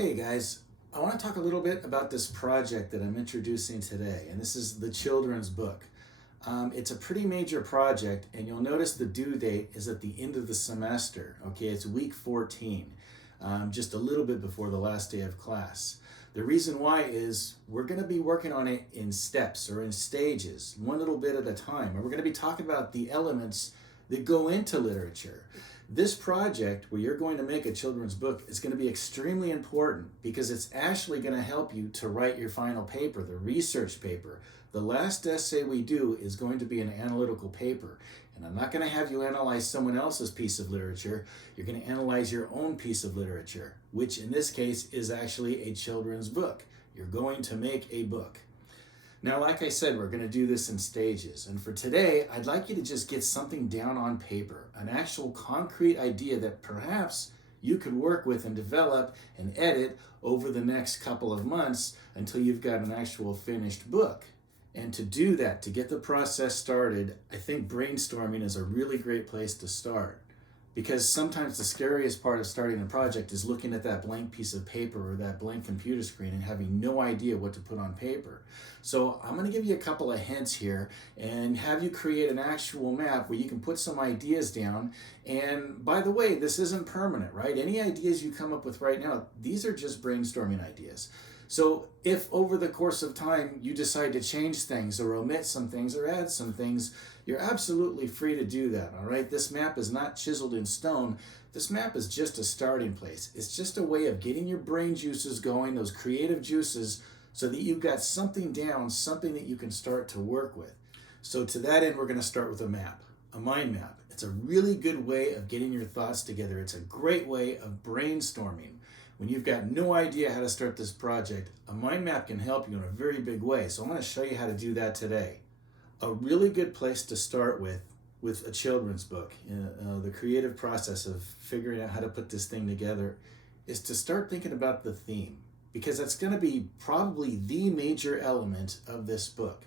Hey guys, I want to talk a little bit about this project that I'm introducing today, and this is the children's book. It's a pretty major project, and you'll notice the due date is at the end of the semester. Okay, it's week 14, just a little bit before the last day of class. The reason why is we're going to be working on it in steps or in stages, one little bit at a time, and we're going to be talking about the elements that go into literature. This project, where you're going to make a children's book, is going to be extremely important because it's actually going to help you to write your final paper, the research paper. The last essay we do is going to be an analytical paper. And I'm not going to have you analyze someone else's piece of literature. You're going to analyze your own piece of literature, which in this case is actually a children's book. You're going to make a book. Now, like I said, we're going to do this in stages. And for today, I'd like you to just get something down on paper, an actual concrete idea that perhaps you could work with and develop and edit over the next couple of months until you've got an actual finished book. And to do that, to get the process started, I think brainstorming is a really great place to start. Because sometimes the scariest part of starting a project is looking at that blank piece of paper or that blank computer screen and having no idea what to put on paper. So I'm going to give you a couple of hints here and have you create an actual map where you can put some ideas down. And by the way, this isn't permanent, right? Any ideas you come up with right now, these are just brainstorming ideas. So if over the course of time you decide to change things or omit some things or add some things, you're absolutely free to do that, all right? This map is not chiseled in stone. This map is just a starting place. It's just a way of getting your brain juices going, those creative juices, so that you've got something down, something that you can start to work with. So to that end, we're going to start with a map, a mind map. It's a really good way of getting your thoughts together. It's a great way of brainstorming. When you've got no idea how to start this project, a mind map can help you in a very big way. So I'm going to show you how to do that today. A really good place to start with a children's book, the creative process of figuring out how to put this thing together, is to start thinking about the theme, because that's going to be probably the major element of this book.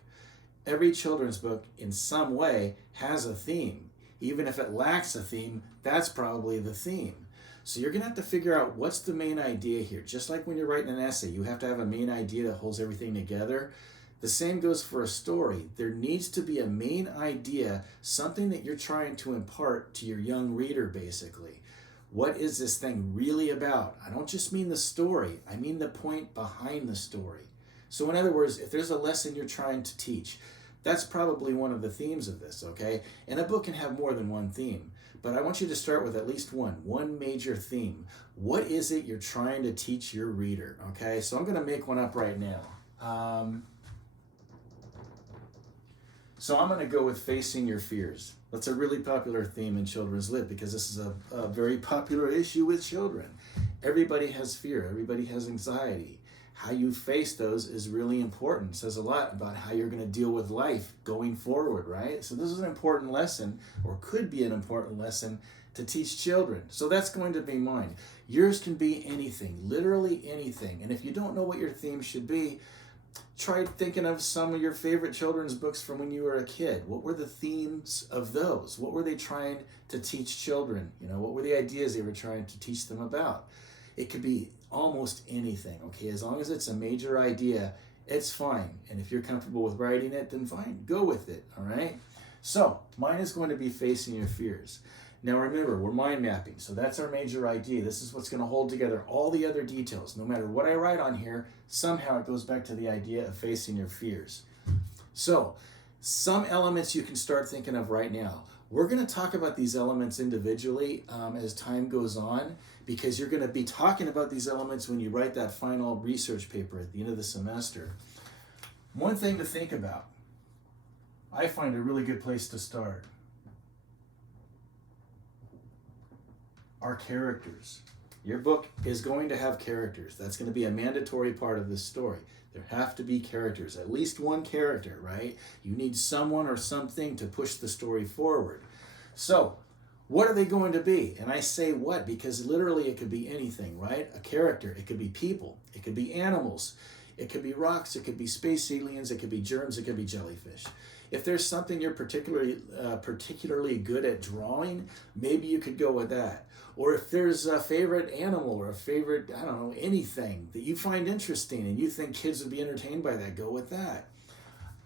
Every children's book in some way has a theme. Even if it lacks a theme, that's probably the theme. So you're going to have to figure out what's the main idea here. Just like when you're writing an essay, you have to have a main idea that holds everything together. The same goes for a story. There needs to be a main idea, something that you're trying to impart to your young reader, basically. What is this thing really about? I don't just mean the story. I mean the point behind the story. So in other words, if there's a lesson you're trying to teach, that's probably one of the themes of this, okay? And a book can have more than one theme. But I want you to start with at least one major theme. What is it you're trying to teach your reader, okay? So I'm going to make one up right now. So I'm going to go with facing your fears. That's a really popular theme in children's lit because this is a very popular issue with children. Everybody has fear. Everybody has anxiety. How you face those is really important. It says a lot about how you're going to deal with life going forward, right? So this is an important lesson, or could be an important lesson, to teach children. So that's going to be mine. Yours can be anything, literally anything. And if you don't know what your theme should be, try thinking of some of your favorite children's books from when you were a kid. What were the themes of those? What were they trying to teach children? What were the ideas they were trying to teach them about? It could be almost anything, okay? As long as it's a major idea, it's fine. And if you're comfortable with writing it, then fine, go with it, all right? So mine is going to be facing your fears. Now remember, we're mind mapping, so that's our major idea. This is what's going to hold together all the other details. No matter what I write on here, somehow it goes back to the idea of facing your fears. So some elements you can start thinking of right now. We're going to talk about these elements individually as time goes on, because you're going to be talking about these elements when you write that final research paper at the end of the semester. One thing to think about, I find a really good place to start, are characters. Your book is going to have characters. That's going to be a mandatory part of this story. There have to be characters, at least one character, right? You need someone or something to push the story forward. So, what are they going to be? And I say what because literally it could be anything, right? A character, it could be people, it could be animals, it could be rocks, it could be space aliens, it could be germs, it could be jellyfish. If there's something you're particularly good at drawing, maybe you could go with that. Or if there's a favorite animal or a favorite, I don't know, anything that you find interesting and you think kids would be entertained by that, go with that.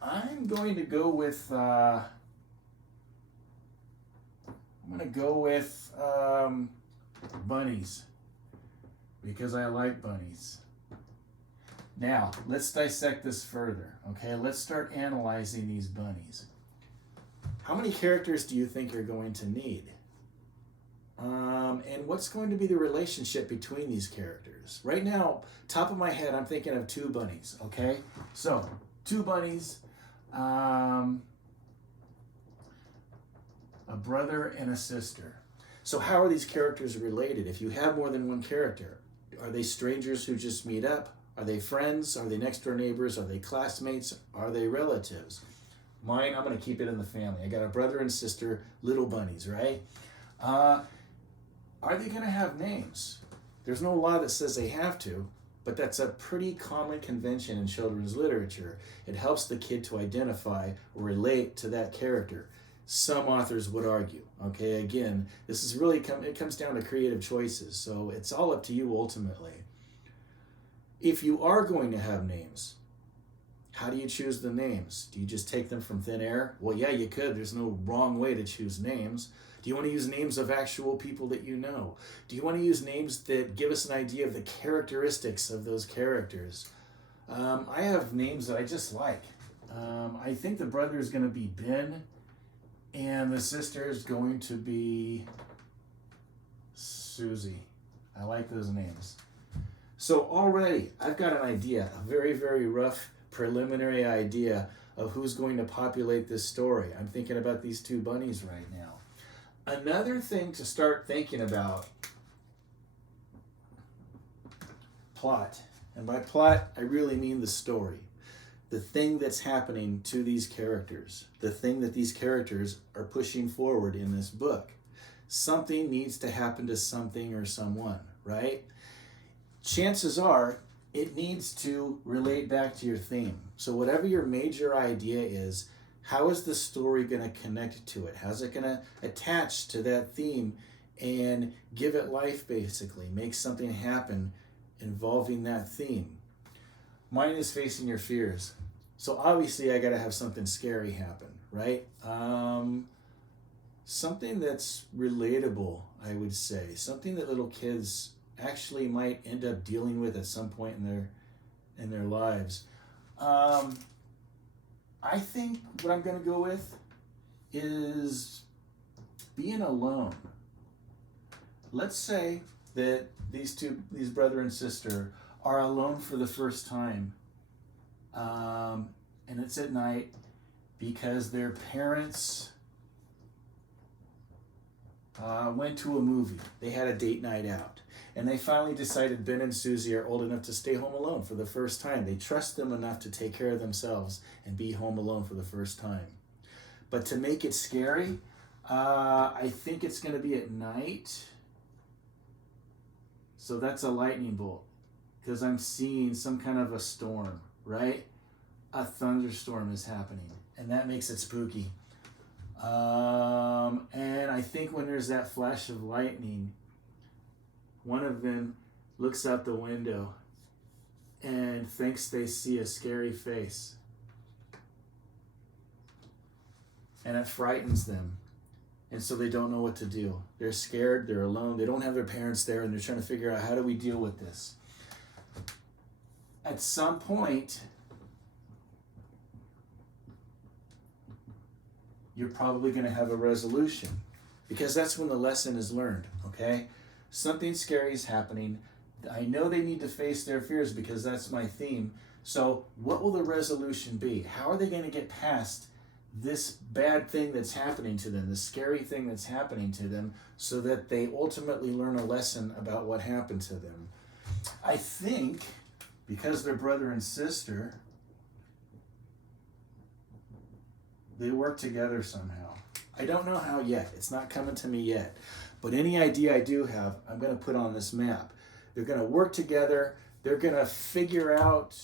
I'm going to go with bunnies because I like bunnies. Now, let's dissect this further, okay? Let's start analyzing these bunnies. How many characters do you think you're going to need? And what's going to be the relationship between these characters? Right now, top of my head, I'm thinking of 2 bunnies, okay? So, 2 bunnies, a brother and a sister. So how are these characters related? If you have more than one character, are they strangers who just meet up? Are they friends? Are they next door neighbors? Are they classmates? Are they relatives? Mine, I'm going to keep it in the family. I got a brother and sister, little bunnies, right? Are they going to have names? There's no law that says they have to, but that's a pretty common convention in children's literature. It helps the kid to identify or relate to that character. Some authors would argue, okay, again, this is really, it comes down to creative choices, so it's all up to you ultimately. If you are going to have names, how do you choose the names? Do you just take them from thin air? Well, yeah, you could. There's no wrong way to choose names. Do you want to use names of actual people that you know? Do you want to use names that give us an idea of the characteristics of those characters? I have names that I just like. I think the brother is going to be Ben, and the sister is going to be Susie. I like those names. So already, I've got an idea, a very, very rough preliminary idea of who's going to populate this story. I'm thinking about these 2 bunnies right now. Another thing to start thinking about, plot. And by plot, I really mean the story. The thing that's happening to these characters. The thing that these characters are pushing forward in this book. Something needs to happen to something or someone, right? Chances are it needs to relate back to your theme. So whatever your major idea is, how is the story going to connect to it? How's it going to attach to that theme and give it life, basically? Make something happen involving that theme. Mine is facing your fears. So obviously I got to have something scary happen, right? Something that's relatable, I would say. Something that little kids actually might end up dealing with at some point in their lives. I think what I'm going to go with is being alone. Let's say that these brother and sister, are alone for the first time, and it's at night because their parents went to a movie. They had a date night out. And they finally decided Ben and Susie are old enough to stay home alone for the first time. They trust them enough to take care of themselves and be home alone for the first time. But to make it scary, I think it's going to be at night. So that's a lightning bolt because I'm seeing some kind of a storm, right? A thunderstorm is happening, and that makes it spooky. And I think when there's that flash of lightning, one of them looks out the window and thinks they see a scary face. And it frightens them. And so they don't know what to do. They're scared, they're alone, they don't have their parents there, and they're trying to figure out, how do we deal with this? At some point, you're probably going to have a resolution, because that's when the lesson is learned, okay? Something scary is happening. I know they need to face their fears because that's my theme. So what will the resolution be? How are they going to get past this bad thing that's happening to them, this scary thing that's happening to them, so that they ultimately learn a lesson about what happened to them? I think because they're brother and sister, they work together somehow. I don't know how yet. It's not coming to me yet. But any idea I do have, I'm going to put on this map. They're going to work together. They're going to figure out,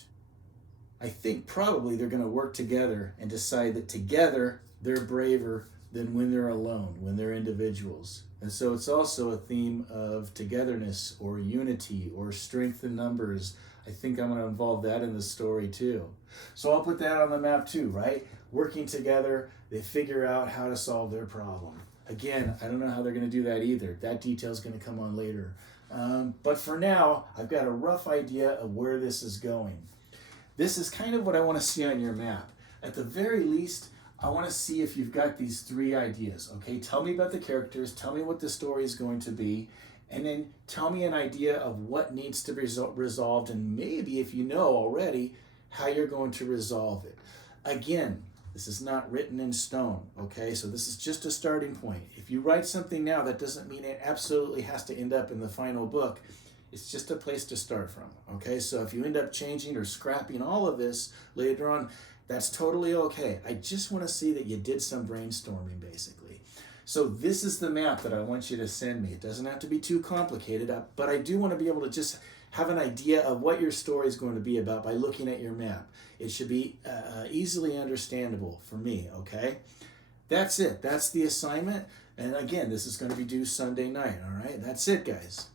I think probably they're going to work together and decide that together they're braver than when they're alone, when they're individuals. And so it's also a theme of togetherness or unity or strength in numbers. I think I'm going to involve that in the story too. So I'll put that on the map too, right? Working together, they figure out how to solve their problem. Again, I don't know how they're going to do that either. That detail is going to come on later. But for now, I've got a rough idea of where this is going. This is kind of what I want to see on your map. At the very least, I want to see if you've got these three ideas, okay? Tell me about the characters, tell me what the story is going to be, and then tell me an idea of what needs to be resolved, and maybe, if you know already, how you're going to resolve it. Again, this is not written in stone, okay? So this is just a starting point. If you write something now, that doesn't mean it absolutely has to end up in the final book. It's just a place to start from, okay? So if you end up changing or scrapping all of this later on, that's totally okay. I just want to see that you did some brainstorming, basically. So this is the map that I want you to send me. It doesn't have to be too complicated, but I do want to be able to just have an idea of what your story is going to be about by looking at your map. It should be easily understandable for me, okay? That's it. That's the assignment. And again, this is going to be due Sunday night, all right? That's it, guys.